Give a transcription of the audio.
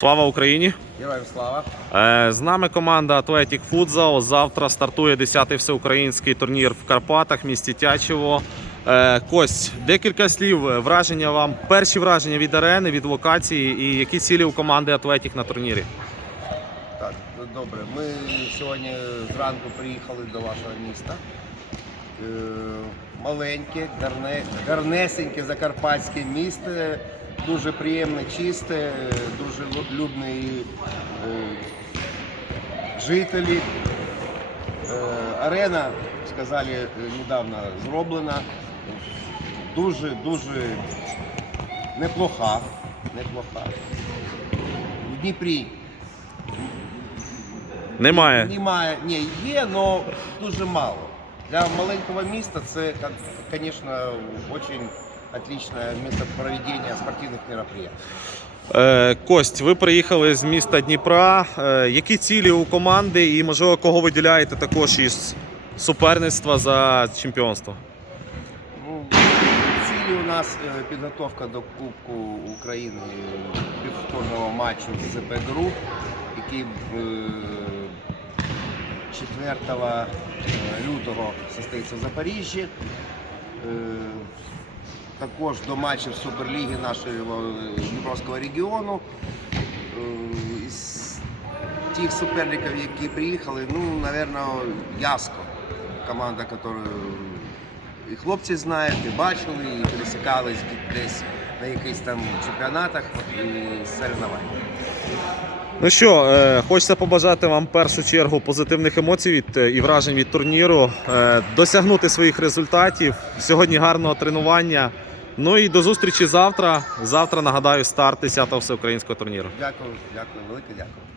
Слава Україні! Героям слава. Е, З нами команда Athletic Futsal. Завтра стартує 10-й всеукраїнський турнір в Карпатах, місті Тячево. Е, Кость, декілька слів, е, враження вам. Перші враження від арени, від локації і які цілі у команди Athletic на турнірі. Так, добре. Ми сьогодні зранку приїхали до вашого міста. Маленьке, гарне, гарнесеньке закарпатське місто, дуже приємне, чисте, дуже лю- любні е, жителі. Е, Арена, сказали, е, недавно зроблена. Дуже, дуже неплоха. неплоха. В Дніпрі Немає. Немає, ні, є, але дуже мало. Для маленького міста це, звісно, дуже отличное место проведения спортивных мероприятий. Е, Кость, ви приїхали з міста Дніпра. Е, Які цілі у команди і, можливо, кого виділяєте також із суперництва за чемпіонство? Ну, цілі у нас е, підготовка до Кубку України півторного матчу з ЗП Груп, який 4 е, лютого состоїться в Запоріжжі. Е, Також до матчів Суперліги нашого е, Дніпровського регіону. Із тих суперників, які приїхали, ну, мабуть, Яско. Команда, яку і хлопці знають, і бачили, і пересікались десь на якихось там чемпіонатах і соревнованнях. Ну що, е, хочеться побажати вам в першу чергу позитивних емоцій від, е, і вражень від турніру, е, досягнути своїх результатів. Сьогодні гарного тренування. Ну і до зустрічі завтра. Завтра нагадаю старт 10-го всеукраїнського турніру. Дякую, дякую, велике дякую.